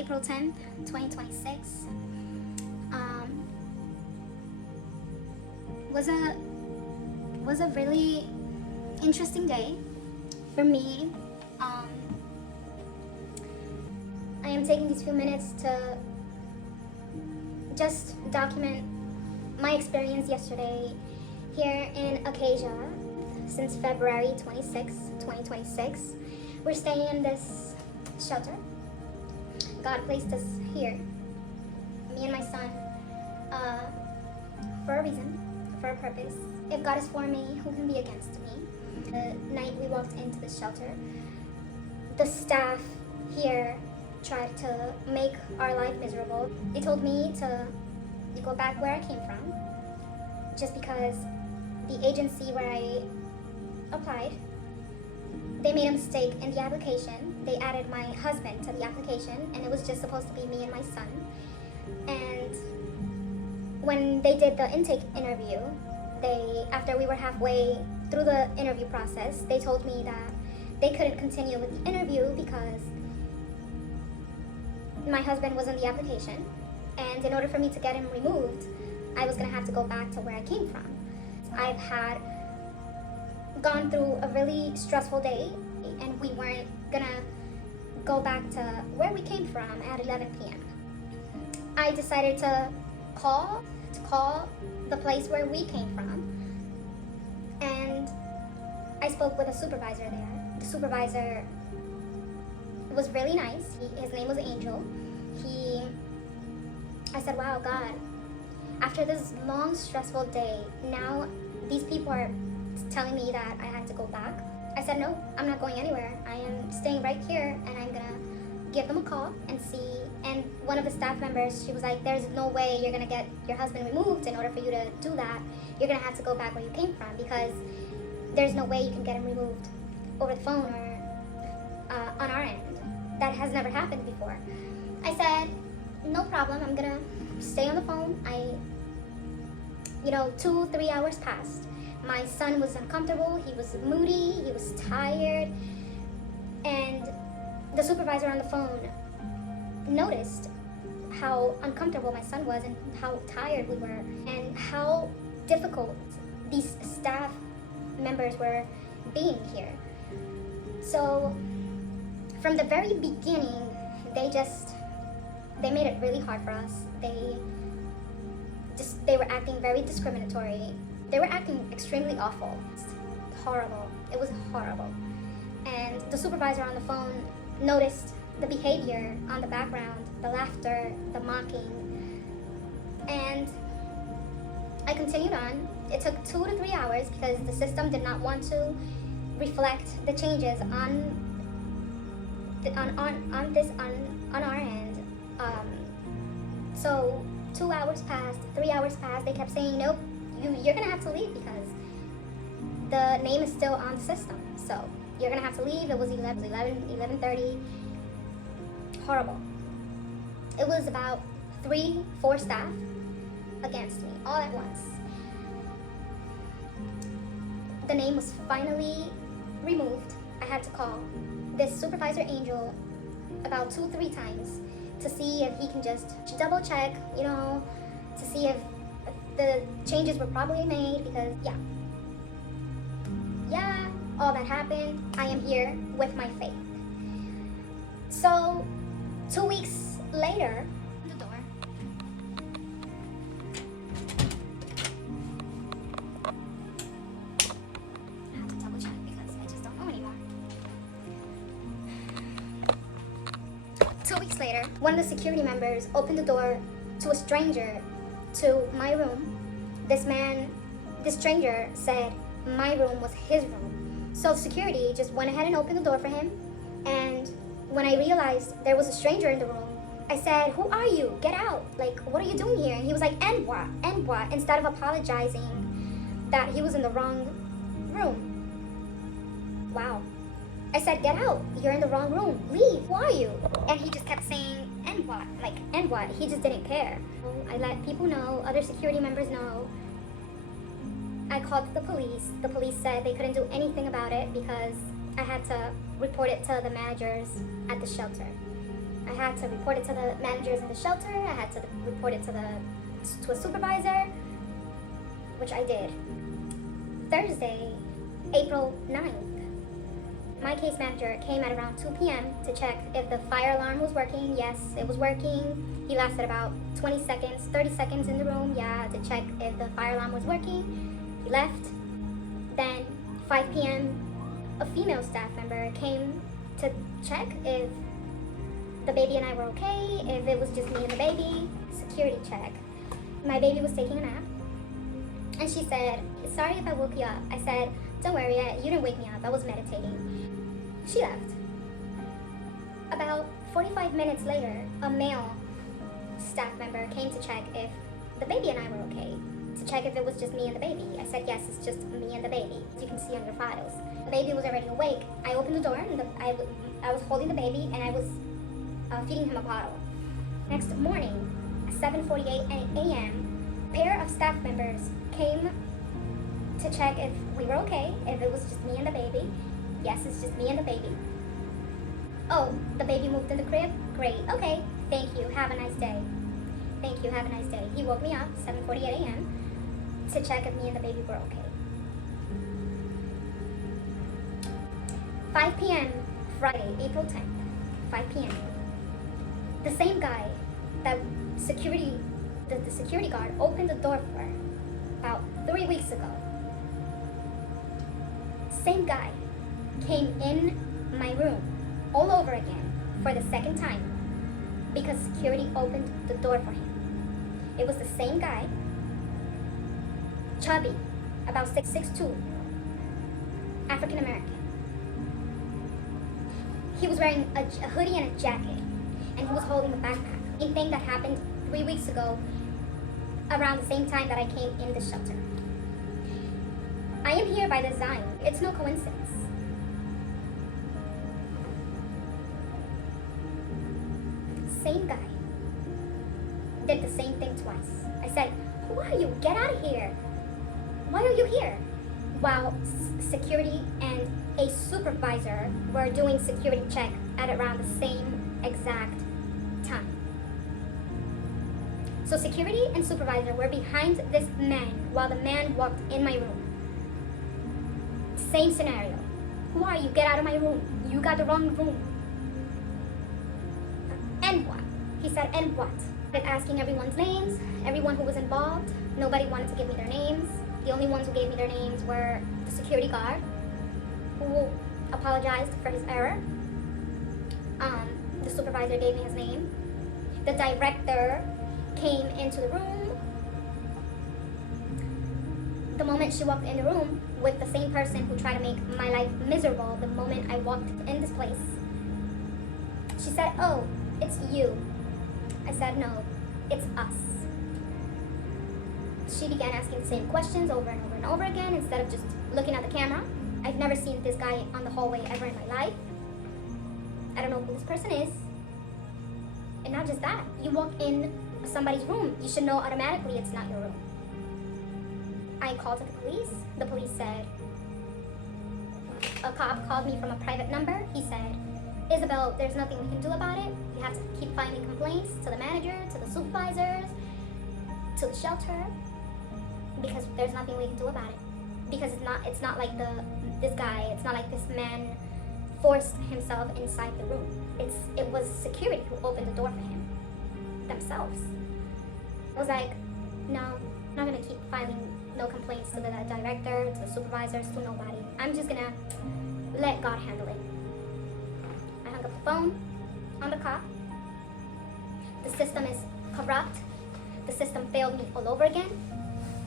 April 10th, 2026. Was a really interesting day for me. I am taking these few minutes to just document my experience yesterday here in Acacia. Since February 26, 2026, we're staying in this shelter. God placed us here, me and my son, for a reason, for a purpose. If God is for me, who can be against me? The night we walked into the shelter, the staff here tried to make our life miserable. They told me to go back where I came from, just because the agency where I applied, they made a mistake in the application. They added my husband to the application, and it was just supposed to be me and my son. And when they did the intake interview, after we were halfway through the interview process, they told me that they couldn't continue with the interview because my husband was in the application, and in order for me to get him removed, I was gonna have to go back to where I came from. I've had gone through a really stressful day, and we weren't gonna go back to where we came from at 11 p.m. I decided to call the place where we came from, and I spoke with a supervisor there. The supervisor was really nice. His name was Angel. I said, wow, God, after this long, stressful day, now these people are telling me that I had to go back. I said, no, I'm not going anywhere. I am staying right here, and I'm gonna give them a call and see. And one of the staff members, she was like, there's no way you're gonna get your husband removed. In order for you to do that, you're gonna have to go back where you came from, because there's no way you can get him removed over the phone or on our end. That has never happened before. I said, no problem, I'm gonna stay on the phone. 2-3 hours passed. My son was uncomfortable, he was moody, he was tired, and the supervisor on the phone noticed how uncomfortable my son was and how tired we were and how difficult these staff members were being here. So from the very beginning, they made it really hard for us. They were acting very discriminatory. They were acting extremely awful. Horrible. It was horrible. And the supervisor on the phone noticed the behavior on the background, the laughter, the mocking. And I continued on. It took 2 to 3 hours because the system did not want to reflect the changes on our end. So 2 hours passed, 3 hours passed. They kept saying, nope, you're gonna have to leave because the name is still on the system. So you're gonna have to leave. It was 11:30. Horrible. It was about 3-4 staff against me all at once. The name was finally removed. I had to call this supervisor Angel about 2-3 times to see if he can just double check, to see if the changes were properly made, because all that happened. I am here with my faith. So 2 weeks later, the door. I have to double check because I just don't know anymore. 2 weeks later, one of the security members opened the door to a stranger to my room. This stranger said my room was his room. So security just went ahead and opened the door for him. And when I realized there was a stranger in the room, I said, who are you? Get out. Like, what are you doing here? And he was like, and what? And what? Instead of apologizing that he was in the wrong room. Wow. I said, get out. You're in the wrong room. Leave. Who are you? And he just kept saying, and what? Like, and what? He just didn't care. I let people know, other security members know. I called the police. The police said they couldn't do anything about it because I had to report it to the managers at the shelter. I had to report it to the managers in the shelter. I had to report it to a supervisor, which I did. Thursday, April 9th, my case manager came at around 2 p.m. to check if the fire alarm was working. Yes, it was working. He lasted about 20 seconds, 30 seconds in the room, to check if the fire alarm was working. He left. Then 5 p.m., a female staff member came to check if the baby and I were okay, if it was just me and the baby. Security check. My baby was taking a nap, and she said, "Sorry if I woke you up." I said, "Don't worry, you didn't wake me up. I was meditating." She left. About 45 minutes later, a male staff member came to check if the baby and I were okay, to check if it was just me and the baby. I said, "Yes, it's just me and the baby, as you can see on your files." The baby was already awake. I opened the door, and I was holding the baby, and I was feeding him a bottle. Next morning, at 7:48 a.m., a pair of staff members came to check if we were okay, if it was just me and the baby. Yes, it's just me and the baby. "Oh, the baby moved in the crib? Great, okay, thank you, have a nice day." "Thank you, have a nice day." He woke me up, 7:48 a.m., to check if me and the baby were okay. 5 p.m., Friday, April 10th, 5 p.m. The same guy that the security guard opened the door for about 3 weeks ago. Same guy came in my room all over again for the second time because security opened the door for him. It was the same guy, chubby, about 6'2", African American. He was wearing a hoodie and a jacket, and he was holding a backpack. Same thing that happened 3 weeks ago around the same time that I came in the shelter. I am here by design. It's no coincidence. Same guy did the same thing twice. I said, "Who are you? Get out of here. Why are you here?" While security and a supervisor were doing security check at around the same exact time. So security and supervisor were behind this man while the man walked in my room. Same scenario. "Who are you? Get out of my room. You got the wrong room." "And what?" He said, "And what?" Started asking everyone's names, everyone who was involved. Nobody wanted to give me their names. The only ones who gave me their names were the security guard, who apologized for his error. The supervisor gave me his name. The director came into the room. The moment she walked in the room with the same person who tried to make my life miserable the moment I walked in this place, she said, "Oh, it's you." I said, "No, it's us." She began asking the same questions over and over and over again instead of just looking at the camera. I've never seen this guy on the hallway ever in my life. I don't know who this person is. And not just that, you walk in somebody's room, you should know automatically it's not your room. I called to the police. The police said, a cop called me from a private number. He said, "Isabel, there's nothing we can do about it. You have to keep filing complaints to the manager, to the supervisors, to the shelter, because there's nothing we can do about it. Because it's not like this guy, it's not like this man forced himself inside the room. It was security who opened the door for him themselves." I was like, "No, I'm not gonna keep filing no complaints to the director, to the supervisors, to nobody. I'm just gonna let God handle it." I hung up the phone on the cop. The system is corrupt. The system failed me all over again.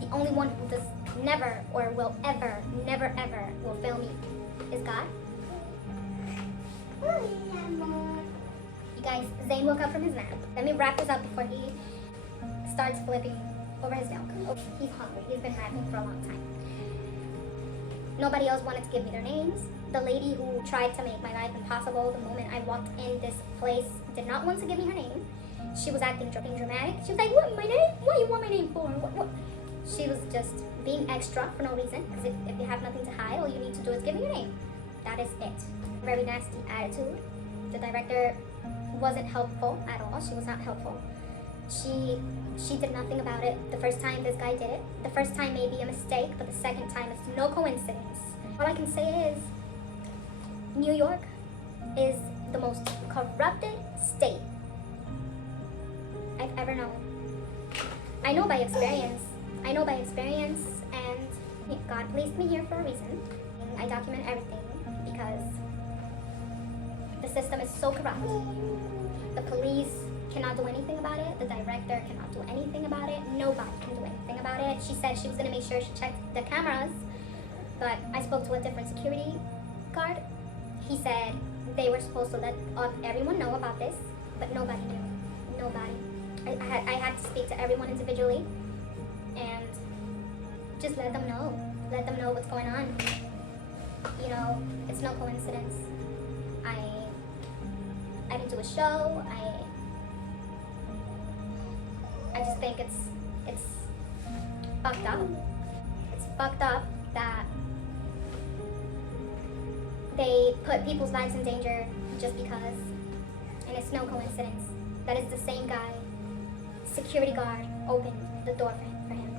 The only one who does never or will ever, never ever will fail me is God. You guys, Zane woke up from his nap. Let me wrap this up before he starts flipping over his milk. Oh, he's hungry. He's been napping for a long time. Nobody else wanted to give me their names. The lady who tried to make my life impossible the moment I walked in this place did not want to give me her name. She was acting dramatic. She was like, "What, my name? What do you want my name for? What?" She was just being extra for no reason. Because if you have nothing to hide, all you need to do is give me your name. That is it. Very nasty attitude. The director wasn't helpful at all. She was not helpful. She did nothing about it. The first time this guy did it. The first time may be a mistake, but the second time it's no coincidence. All I can say is New York is the most corrupted state I've ever known. I know by experience. I know by experience, and God placed me here for a reason. I document everything because the system is so corrupt. The police cannot do anything about it. The director cannot do anything about it. Nobody can do anything about it. She said she was going to make sure she checked the cameras, but I spoke to a different security guard. He said they were supposed to let everyone know about this, but nobody knew. Nobody. I had to speak to everyone individually and just let them know. Let them know what's going on. You know, it's no coincidence. I didn't do a show. I just think it's fucked up. It's fucked up that they put people's lives in danger just because, and it's no coincidence. That is the same guy, security guard, opened the door for him,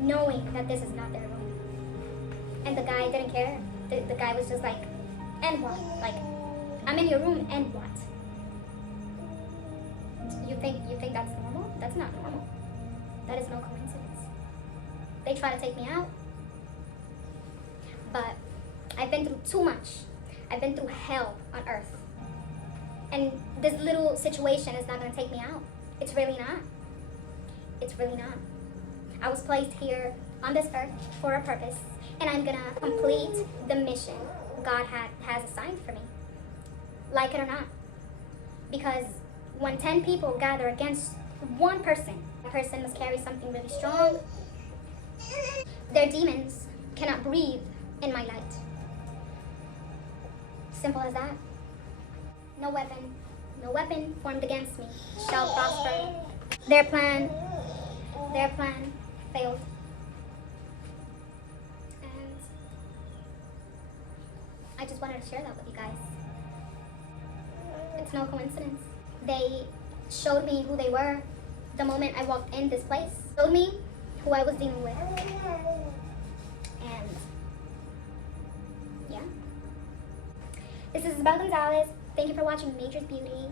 knowing that this is not their room. And the guy didn't care. The guy was just like, and what? Like, I'm in your room, and what? You think that's normal? That's not normal. That is no coincidence. They try to take me out, but I've been through too much. I've been through hell on earth. And this little situation is not going to take me out. It's really not. It's really not. I was placed here on this earth for a purpose, and I'm going to complete the mission God has assigned for me. Like it or not. Because when 10 people gather against one person, that person must carry something really strong. Their demons cannot breathe in my light. Simple as that. No weapon formed against me shall prosper. Their plan failed. And I just wanted to share that with you guys. It's no coincidence. They showed me who they were the moment I walked in this place. Showed me who I was dealing with. And yeah. This is Isabel Gonzalez. Thank you for watching Nature's Beauty.